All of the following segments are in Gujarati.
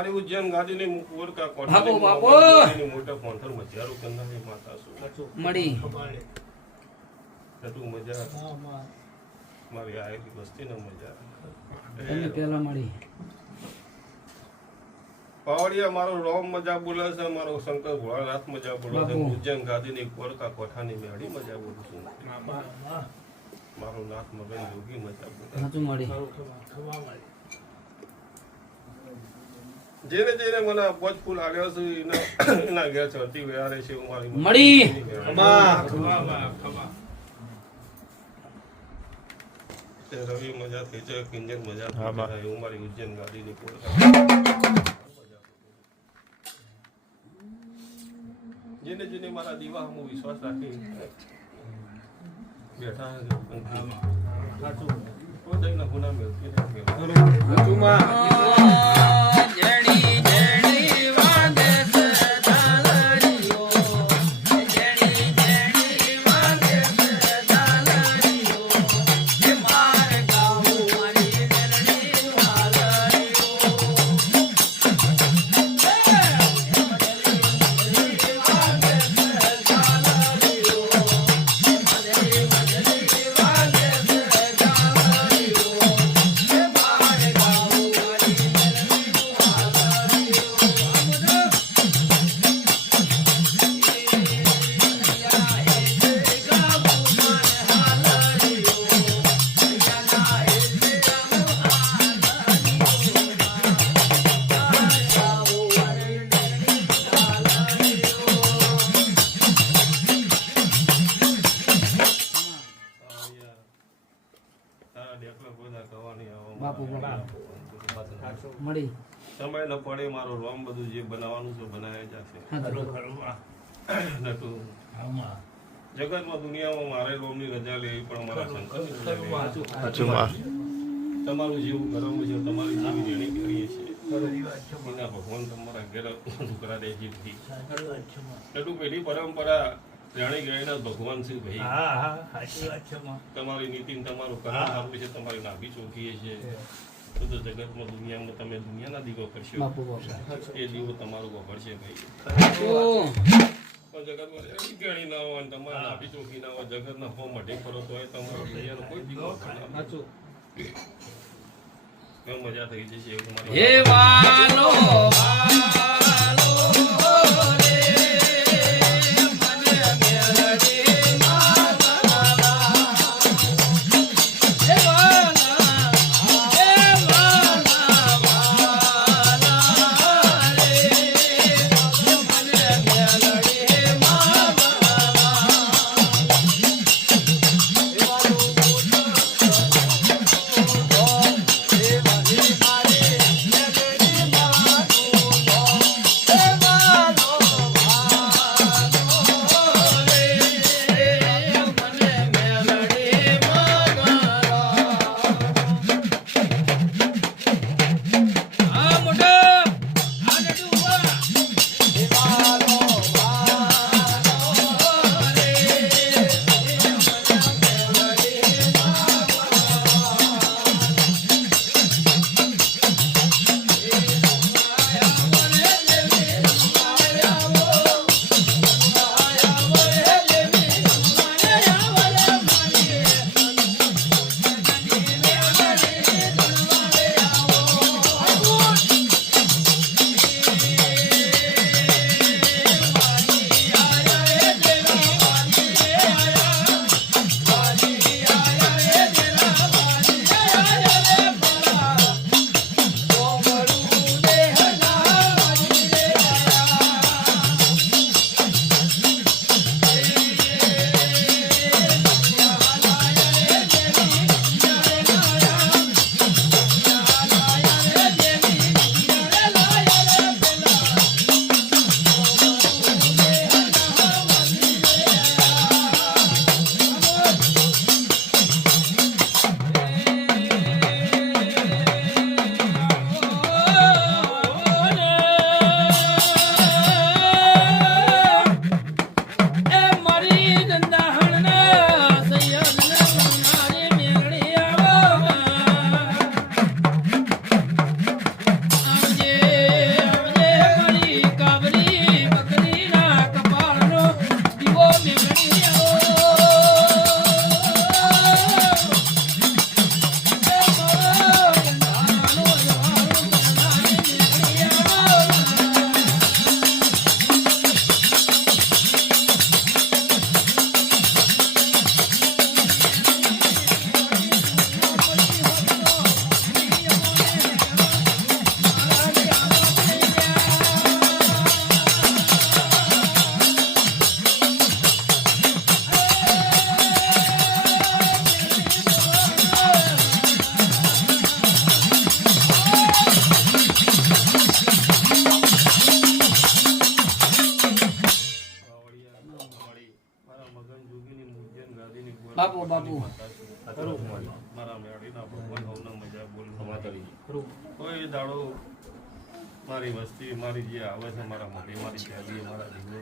મારી ઉજ્જૈન ગાદીની મુકવર કા બાપુ, બાપુ. કોઠાની મોટા ફોન્થર મજારો કરનારી માતા છું. મળી નટુ મજા મારી આયેલી વસ્તીને મજા. તમે પેલા મળી પાવડિયા મારો રોમ મજા બોલે છે, મારો શંકર ભોળાનાથ મજા બોલે છે, બાપુ. ઉજ્જૈન ગાદીની કોરકા કોઠાની મેળી મજા બોલું છું. મારો નાથ મગન યોગી મજા બોલે. સાચું મળી જેને જેને મને પોચ ફૂલ આવ્યો છે એના ઘેર ચડતી વ્યારે છે હું મારી મળી. તે રવિ મજા થઈ છે, કિંજર મજા થઈ છે, હું મારી ઉજ્જૈન ગાદીની કોરકા જેને જેને મારા દીવા હું વિશ્વાસ રાખી બેઠા કોઈ દઈને ગુના મેળવી જેણી જેણી વાગે છે ડાલડીઓ, જેણી જેણી વાગે છે ડાલડીઓ, એ મારે ગાવું મારી મેલડી વાલડીઓ. બાપુ મળી સમય ન પડે મારો રોમ બધું જે બનાવવાનું છે બનાવી જશે. નટુ જગતમાં દુનિયામાં મારે રોમની રજા લેવી પણ મારા શંકરની રજા લેવી. તમારું જેવું કરવું છે, તમારી જેવી રેણી કરીએ છીએ એના ભગવાન તમારા ઘેર છોકરા દે જીવથી. નટુ પેઢી પરંપરા જાણી ગયેલા ભગવાન છે ભાઈ. તમારી નીતિ તમારું કર્મ સારું છે, તમારી નાભી ચોખીએ છે તો જગતમાં દુનિયામાં તમે દુનિયાના દીવો કરશો, એ દીવો તમારો વગડશે ભાઈ. પણ જગતમાં ગણી ના હોય તમારા નાભી ચોખી ના હોય, જગતના હો મઢે ફરો તો તમારો દુનિયાનો કોઈ દીવો મજા થઈ જશે એવું મારું. હે વાલો બાપુ બાપુ મારા મેળીના ભગવાન હવના મજા બોલ સમાધારી કોઈ દાડો મારી વસ્તી મારી જે આવે છે મારા મોટી મારી પહેલી મારા જીવને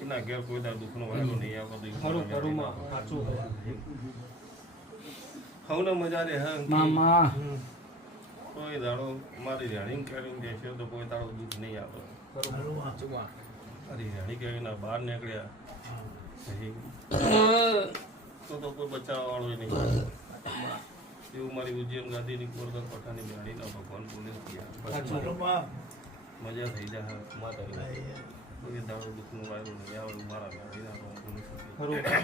એના ઘેર કોઈ દાડ દુઃખનો વાયલો નહીં આવતો હવના મજા રે હા મામા કોઈ દાડો મારી રાણી કરીને દેશે તો કોઈ દાડો દુઃખ નહીં આવે મારી રાણી કરીને બહાર નીકળ્યા તો કોઈ બચાવવા વાળો નહીં એવું મારી ઉજ્જૈન ગાદીની ગોરધન પઠાની રાણીના ભગવાન બોલે મજા થઈ જાય માતા કોઈ દાડો દુઃખનું વાયરો નહીં આવે મારા રાણીના ભગવાન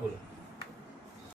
બોલે